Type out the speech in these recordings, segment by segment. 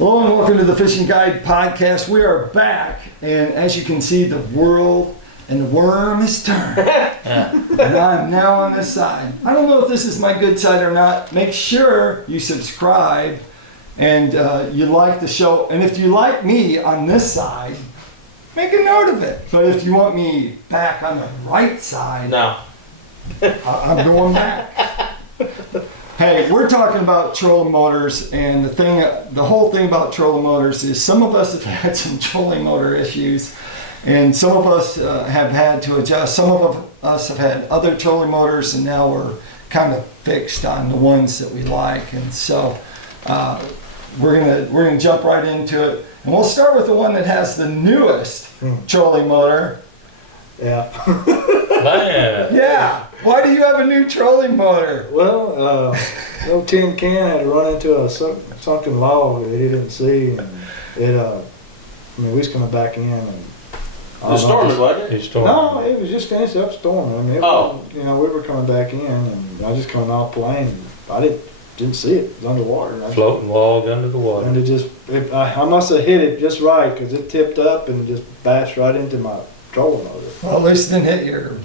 Hello and welcome to the Fishing Guide Podcast. We are back, and as you can see, the world and the worm has turned. And I'm now on this side. I don't know if this is my good side or not. Make sure you subscribe and you like the show. And if you like me on this side, make a note of it. But if you want me back on the right side, no, I'm going back. Hey, we're talking about trolling motors, and the whole thing about trolling motors is some of us have had some trolling motor issues, and some of us have had to adjust. Some of us have had other trolling motors, and now we're kind of fixed on the ones that we like. And so we're gonna jump right into it, and we'll start with the one that has the newest trolling motor. Yeah. man. Yeah. Why do you have a new trolling motor? Well, no tin can had to run into a sunken log that he didn't see, and we was coming back in, and It was storming, wasn't it? no, it was just finished up storming. I mean, we were coming back in, and I just coming off plane, and I didn't see it. It was underwater. Floating log under the water. And I must have hit it just right because it tipped up and just bashed right into my trolling motor. Well, at least it didn't hit your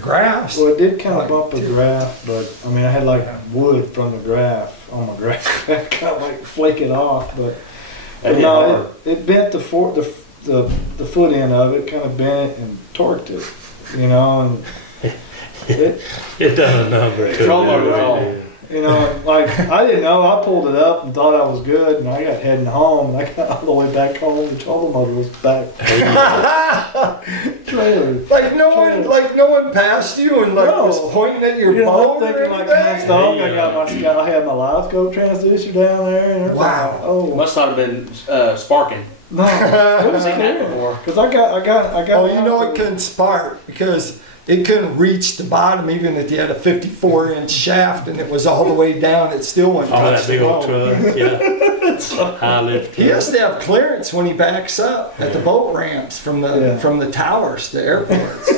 graphs. Well, it did kind of bump a graph, but I mean, I had like wood from the graph on my graph, kind of like flake it off. But no, it bent the foot end of it, kind of bent it and torqued it, and it done a number too. Like I didn't know. I pulled it up and thought I was good, and I got heading home, and I got all the way back home. The trolling motor was back. Trailer. Like no one passed you and was pointing at your boat. I'm thinking like next dog. I had my live scope transducer down there. And wow. It must not have been sparking. No, it was clear. Because I got. Oh, it couldn't spark because it couldn't reach the bottom even if you had a 54-inch shaft and it was all the way down. It still wouldn't touch the boat. Truck, yeah. High lift. He has to have clearance when he backs up at the boat ramps from the towers to airports.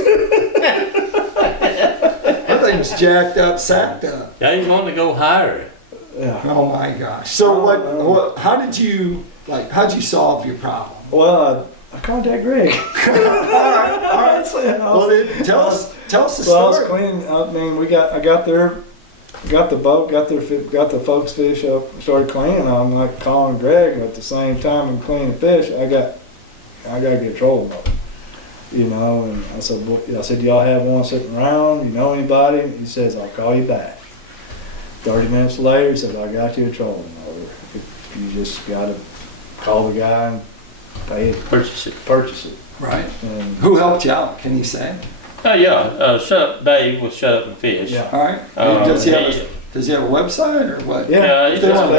That thing's jacked up, sacked up. Yeah, he's wanting to go higher. Yeah. Oh my gosh. So how'd you solve your problem? Well, I contacted Greg. all right. Well, then tell us the story. I was cleaning. I mean, I got the boat, got the folks fish up, started cleaning. I'm like calling Greg, and at the same time I'm cleaning fish. I got to get a trolling boat, And I said, do y'all have one sitting around? You know anybody? He says, I'll call you back. 30 minutes later, he said, I got you a trolling motor. You just got to call the guy and pay it. Purchase it. Right. And who helped you out? Can you say? Dave was Shut Up and Fish. Yeah. All right. Does he have a website or what? Yeah, he's down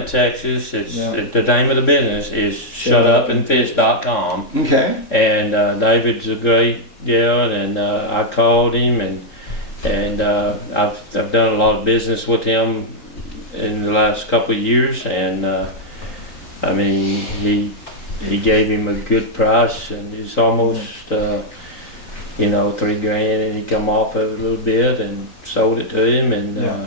in Texas. The name of the business is shutupandfish.com. Okay. And David's a great guy, and I called him, and I've done a lot of business with him in the last couple of years, and I mean he gave him a good price, and it's almost $3,000, and he come off of it a little bit and sold it to him, and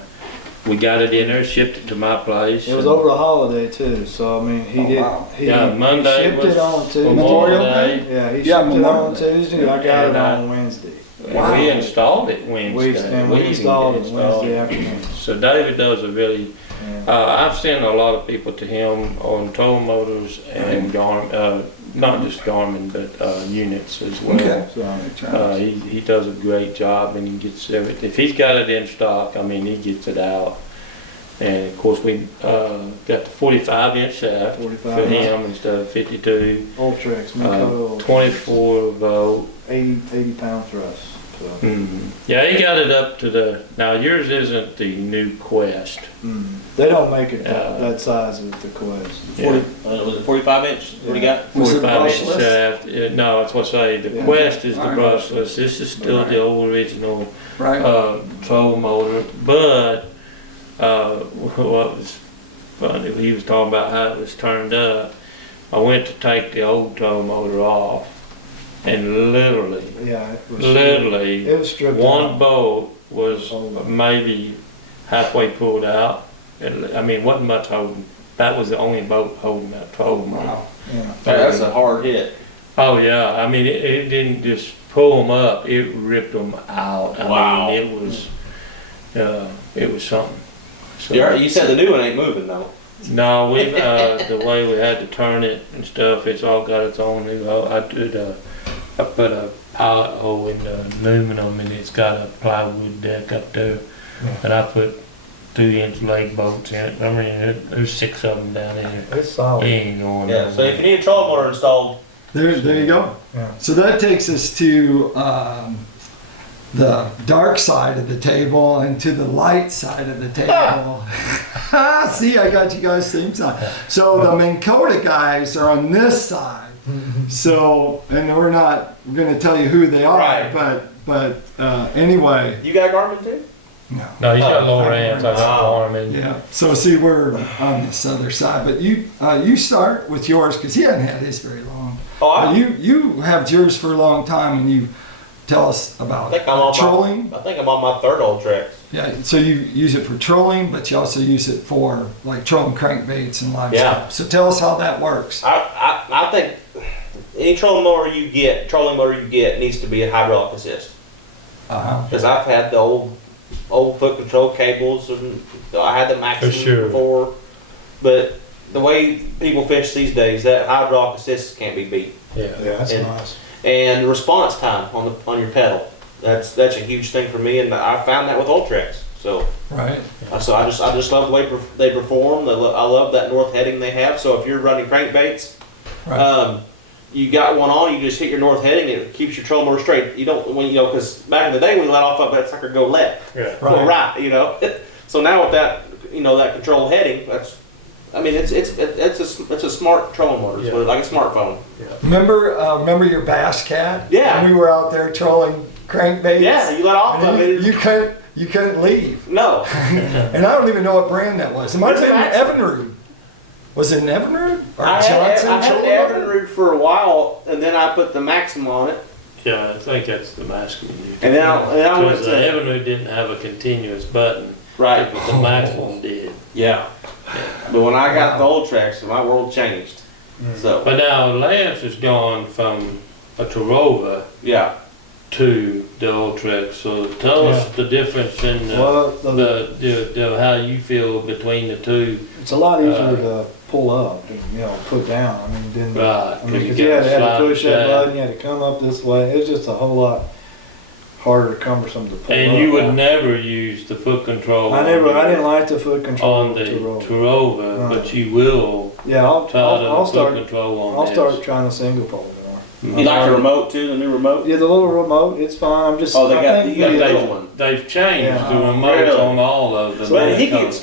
we got it in there, shipped it to my place. It was over a holiday too, so I mean Monday shipped it on Tuesday. Memorial Day. Yeah, he shipped it on Tuesday. I got it on Wednesday. Wow. We installed it Wednesday. We installed it Wednesday afternoon. So David does a really. I've sent a lot of people to him on trolling motors and Garmin, not just Garmin, but units as well. Okay. He does a great job, and he gets everything. If he's got it in stock, I mean, he gets it out. And of course, we got the 45-inch shaft for him instead of 52. Ultrex, Minn Kota, 24 volt, 80-pound thrust. So. Yeah, he got it up to now yours isn't the new Quest. They don't make it that size of the Quest. Was it 45-inch? What do you got? 45-inch shaft. No, that's what I say. The Quest is the brushless. This is still the old original trolling motor. But what was funny, he was talking about how it was turned up. I went to take the old trolling motor off, and literally, it was stripped one out. bolt was maybe halfway pulled out, I mean, it wasn't much holding. That was the only boat holding that trolling motor. Wow. Yeah. That's a hard hit. Oh yeah, I mean, it didn't just pull them up; it ripped them out. Wow. I mean, it was something. So, You said the new one ain't moving though. no, we the way we had to turn it and stuff, it's all got its own new hole. I put a pilot hole in the aluminum, and it's got a plywood deck up there, and I put 2-inch leg bolts in it. I mean, there's 6 of them down there. It's solid. It ain't going Yeah. So if you need a trolling motor installed, There you go. Yeah. So that takes us to the dark side of the table and to the light side of the table. See, I got you guys same side. So the Minn Kota guys are on this side. So, and we're not going to tell you who they are, Right. but anyway. you got a Garmin too? No. No, he's got Oh, Lowrance, I got Garmin. Yeah. So see, we're on this other side, but you start with yours because he hasn't had his very long. Oh, You have yours for a long time, and you tell us about I think I'm on trolling. I think I'm on my 3rd old Trex. Yeah, so you use it for trolling, but you also use it for like trolling crankbaits and live Yeah. stuff. So tell us how that works. I think any trolling motor you get needs to be a hydraulic assist. Because I've had the old foot control cables, and I had the Maximum sure. before. But the way people fish these days, that hydraulic assist can't be beat. Yeah. Yeah, that's And- nice. And response time on your pedal, that's a huge thing for me, and I found that with Ultrex. So Right. I just love the way they perform. I love that north heading they have. So if you're running crankbaits, Right. you got one on, you just hit your north heading, it keeps your trolling motor straight. You don't because back in the day when we let off of that sucker go left, Yeah. go right, So now with that that control heading, it's a smart trolling motor. It's Yeah. like a smartphone. Remember your bass cat? Yeah. When we were out there trolling crankbaits. Yeah, you let off of And it. you couldn't leave. No. And I don't even know what brand that was. It might have It's been an Evinrude. Was it an Evinrude? Or I Johnson had trolling an motor? Evinrude for a while, and then I put the Maxim on it, Yeah, I think that's the Maximum. and then I went Because the to Avenue didn't have a continuous button, right. but the Maximum did. Yeah. But when I got the old tracks, my world changed. So But now Lance has gone from a Tarova yeah. to the Ultrex. So tell us the difference in Well, the how you feel between the two. it's a lot easier to pull up and put down. I mean, didn't. Right, I mean, 'cause because you you had gotta to slide push it that down. button, you had to come up this way. It was just a whole lot harder, cumbersome to pull And up. you would never use the foot control. I didn't like the foot control on the to roll. Tarova, Right. but you will Yeah, I'll foot start. control on I'll this. start trying to single pole more. You like the remote too, the new remote? Yeah, the little remote, it's fine. I'm just. Oh, they I got think you got the- the they- little one. They've changed Yeah. the remotes Really? on all of them. But he Because could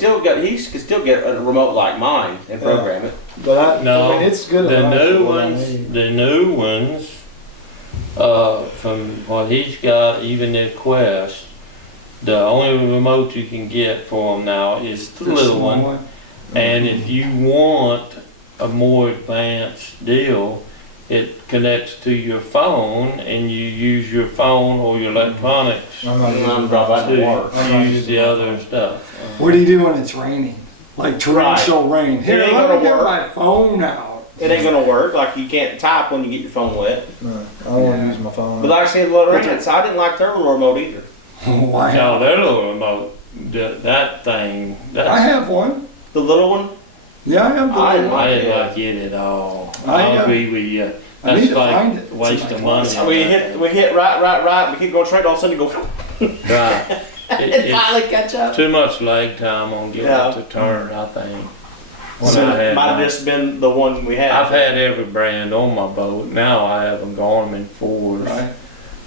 still get a remote like mine and program it. But I No, mean, it's good. the enough new for what I ones, need. the new ones, from what he's got, even the Quest, the only remote you can get for them now is the The little small one. And if you want a more advanced deal, it connects to your phone, and you use your phone or your electronics I'm not I'm using drop out in the to water. I'm not use using the my other stuff. What do you do when it's raining? Like torrential rain. Here, ain't let gonna me get work. my phone out. It ain't gonna work. Like you can't type when you get your phone wet. No, I don't want to use my phone. But like I said, Lowrance, I didn't like their little remote either. Why? Now, their little remote, that thing, I that's, have one. The little one. Yeah, I have the I little one. I didn't like it at all. I, I agree with you. I need That's to find like it. a waste It's of in my money. closet. We hit right. We keep going straight. All of a sudden, you go. Right. It finally catch up. Too much leg time on getting Yeah. it to turn, I think. When So I had might have mine. just been the one we had. I've had every brand on my boat. Now I have them Garmin 4s. Right.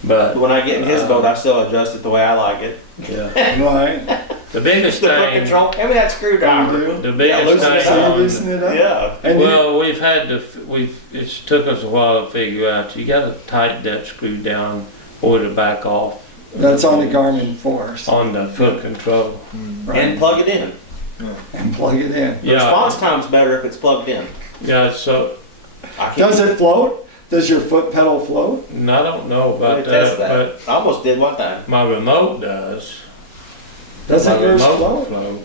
But When I get in his boat, I still adjust it the way I like it. yeah. Right. The biggest The foot thing, control. Give me that screwdriver. You do? the Yeah, biggest loosen it thing, up. So you loosen it up? Yeah. And you- well, we've had to, it's took us a while to figure out, you gotta tighten that screw down or to back off. that's on the Garmin Force. On the foot control. Right. And plug it in. And plug it in. The Yeah, response time's better if it's plugged in. yeah, so, I can't Does it float? Does your foot pedal float? I don't know really about test that, that. I almost did one time. but my remote does. Doesn't My yours remote float? float.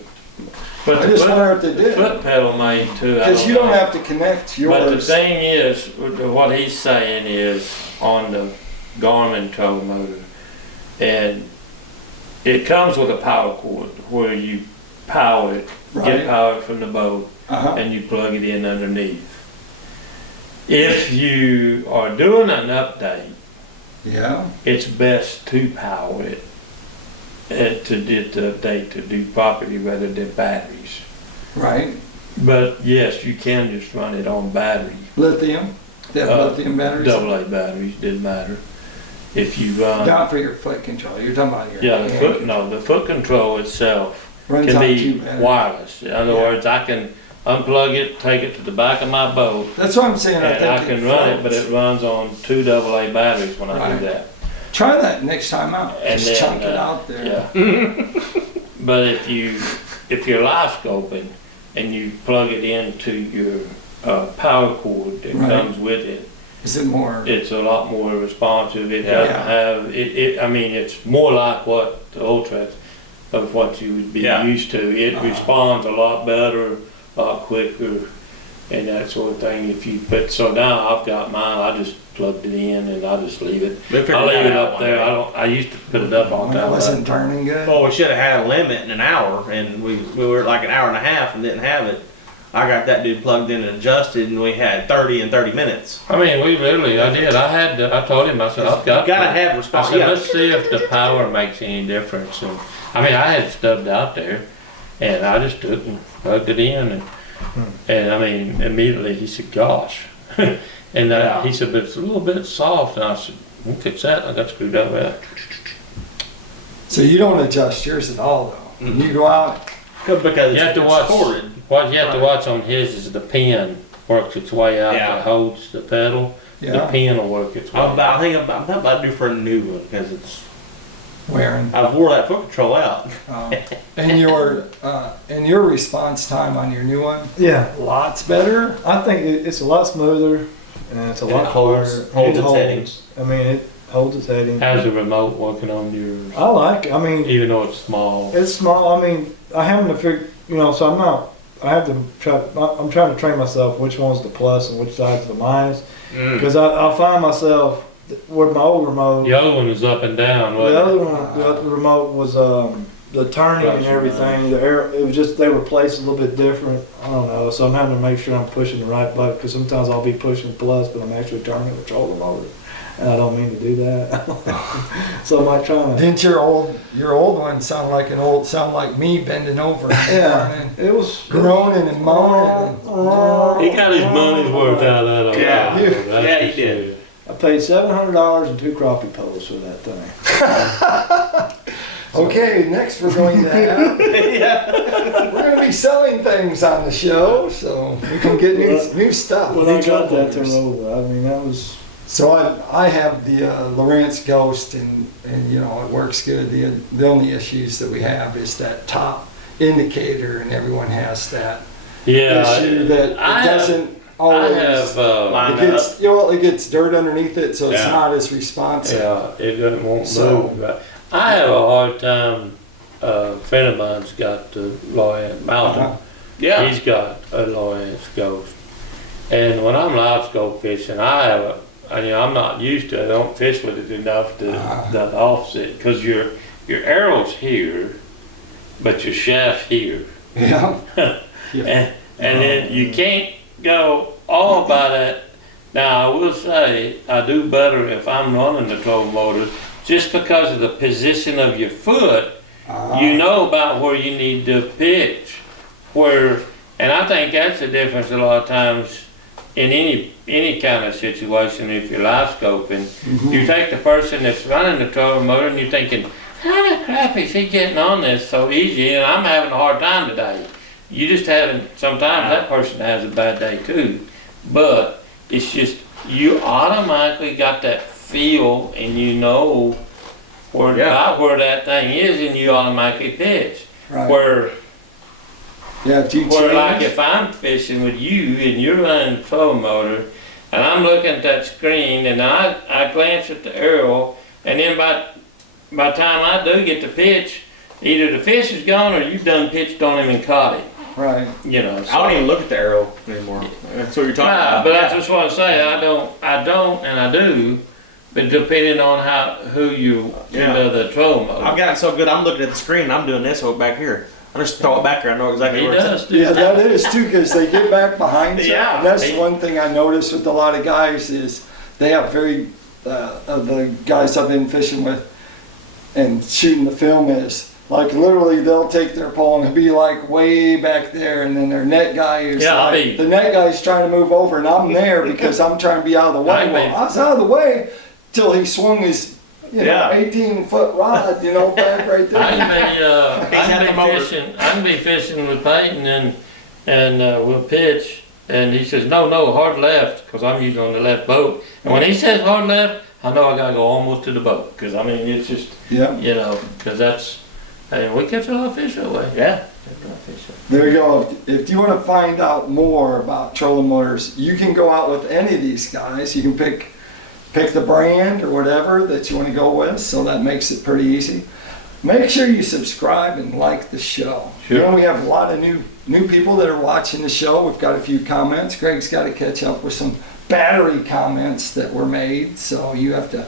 But I the just wonder if they the did. foot pedal made too. I Because you don't know. have to connect But the yours. thing is, what he's saying is on the Garmin trolling motor, and it comes with a power cord where you power it, Right. get power from the boat, Uh-huh. and you plug it in underneath. If you are doing an update, Yeah. it's best to power it to get the update to do properly rather than batteries. Right. But yes, you can just run it on battery. Lithium. They have lithium batteries. AA batteries, didn't matter. If you run, Not for your foot control. You're talking about your yeah, the hand. foot, no, the foot control itself Runs can on be two batteries. wireless. In other Yeah. words, I can unplug it, take it to the back of my boat, That's what I'm saying. and I think can run it, but it runs on 2 AA batteries when I Right. do that. Try that next time out. And Just then, chunk it out there. Yeah. But if you're live scoping and you plug it into your power cord that Right. comes with it, Is it more? it's a lot more responsive. It Yeah. doesn't have I mean, it's more like what the Ultras of what you would be Yeah. used to. It responds a lot better, a lot quicker, and that sort of thing. So now I've got mine. I just plugged it in and I just leave it. We figured I leave that it out up one there. day. I used to put it up all the When it time. wasn't turning good. Well, we should have had a limit in an hour, and we were like an hour and a half and didn't have it. I got that dude plugged in and adjusted, and we had 30 in 30 minutes. I mean, I told him, I said, I've got. You gotta have I response. said, Yeah. let's see if the power makes any difference. And I mean, I had it stubbed out there, and I just took and plugged it in, and I mean, immediately he said, "Gosh," and Yeah. he said, "But it's a little bit soft." And I said, "We'll fix that." I got screwed up with that. So you don't adjust yours at all, though. When you go out, Because You have to it's watch. corded. What you have to watch on his is the pin works its way out Yeah. that holds the pedal. The yeah, pin will work its way. I'm out. about due for a new one because it's. wearing. I wore that foot control out. And your response time on your new one, Yeah, lots better. I think it's a lot smoother and it's a And lot it holds- quieter. holds It its headings. I mean, it holds its heading. How's the remote working on yours? I like it. I mean, Even though it's small. it's small. I mean, I haven't to figure, so I'm not, I have to try, I'm trying to train myself which one's the plus and which side's the minus. Because I'll find myself with my old remote. The other one was up and down, The wasn't other it? one, the other remote was the turning and Gotcha, everything. The air, it was just they were placed a little bit different. I don't know. So I'm having to make sure I'm pushing the right button because sometimes I'll be pushing plus, but I'm actually turning the controller motor, and I don't mean to do that. So I'm like trying to. Didn't your old one sound like me bending over? Yeah, and it was groaning and moaning. He got his money's worth out of that. Yeah. That's Yeah, he for did. sure. I paid $700 and 2 crappie poles for that thing. Okay, next we're going to have. Yeah. We're going to be selling things on the show, so we can get new stuff. When new I got that troublers. thing over, I mean that was. So I have the Lowrance Ghost, and it works good. The only issues that we have is that top indicator, and everyone has that Yeah. issue that it doesn't always. I have, it gets dirt underneath it, so it's Yeah. not as responsive. yeah, it won't So- move. Right. I have a hard time, a friend of mine's got the Lowrance Mountain. Uh-huh. Yeah. He's got a Lowrance Ghost. And when I'm live scope fishing, I'm not used to it. I don't fish with it enough to offset, because your arrow's here, but your shaft here. Yeah. And then you can't go all by that. Now, I will say, I do better if I'm running the trolling motor, just because of the position of your foot. You know about where you need to pitch. And I think that's the difference a lot of times in any kind of situation. If you're live scoping, you take the person that's running the trolling motor and you're thinking, how the crap is he getting on this so easy, and I'm having a hard time today. You just sometimes that person has a bad day too. But it's just, you automatically got that feel, and you know about where that thing is, and you automatically pitch. Right. Where like change? if I'm fishing with you and you're running the trolling motor, and I'm looking at that screen, and I glance at the arrow, and then by the time I do get to pitch, either the fish is gone or you've done pitched on him and caught him. Right. You know. I don't even look at the arrow anymore. That's what you're talking about. But that's just what I say. I don't, and I do. But depending on who you into the trolling mode. I've gotten so good. I'm looking at the screen. And I'm doing this back here. I just throw it back here. I know exactly He where it's does at. do Yeah, that. that is too, because they get back behind you. Yeah. And that's the one thing I noticed with a lot of guys is they have the guys I've been fishing with and shooting the film is, like literally they'll take their pole and be like way back there, and then their net guy is the net guy's trying to move over, and I'm there because I'm trying to be out of the way. Well, I was out of the way till he swung his 18-foot rod, back right there. I can be fishing with Payton and we'll pitch, and he says no, hard left, because I'm usually on the left boat. And when he says hard left, I know I gotta go almost to the boat, because I mean it's just because that's. Hey, we catch a lot of fish that way. Yeah. There you go. If you want to find out more about trolling motors, you can go out with any of these guys. You can pick the brand or whatever that you want to go with, so that makes it pretty easy. Make sure you subscribe and like the show. Sure. We have a lot of new people that are watching the show. We've got a few comments. Greg's got to catch up with some battery comments that were made, so you have to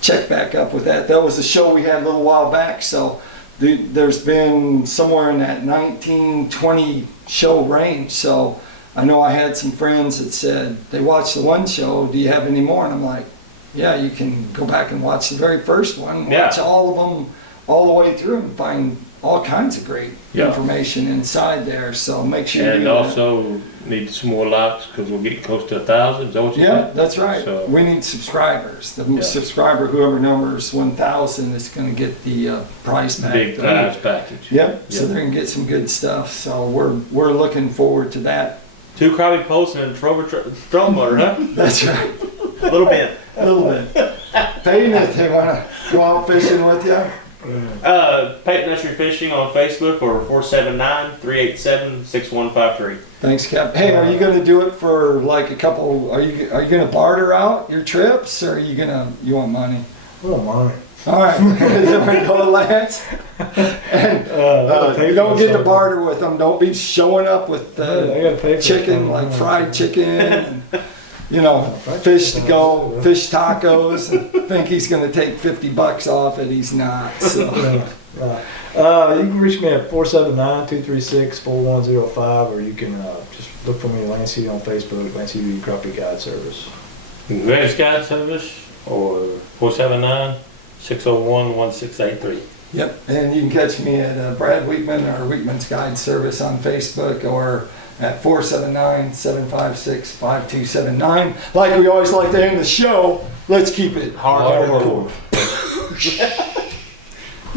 check back up with that. That was a show we had a little while back, so there's been somewhere in that 19-20 show range. So I know I had some friends that said they watched the one show, do you have any more? And I'm like, yeah, you can go back and watch the very first one, watch all of them all the way through and find all kinds of great information inside there. So make sure you do that. Also need some more likes, because we're getting close to 1,000. Is that what you said? That's right. So, we need subscribers. The subscriber, whoever numbers 1,000, is going to get the prize back. Big prize package. Yep. So they're going to get some good stuff. So we're looking forward to that. 2 crappie posts and a trolling motor, huh? That's right. A little bit. A little bit. Payton, if they want to go out fishing with you. Payton Usrey Fishing on Facebook, or 479-387-6153. Thanks, Cap. Hey, are you going to do it for like a couple? Are you going to barter out your trips, or are you want money? Oh, money. All right, then we go to Lance. And you don't get to barter with them. Don't be showing up with chicken, like fried chicken, and fish to go, fish tacos, and think he's going to take $50 off it. He's not. So. Right. You can reach me at 479-236-4105, or you can just look for me, Lance Hughey, on Facebook, Lance Hughey Crappie Guide Service. Greatest Guide Service, or 479-601-1683. Yep, and you can catch me at Brad Wiegmann or Wiegmann's Guide Service on Facebook, or at 479-756-5279. Like we always like to end the show, let's keep it hardcore.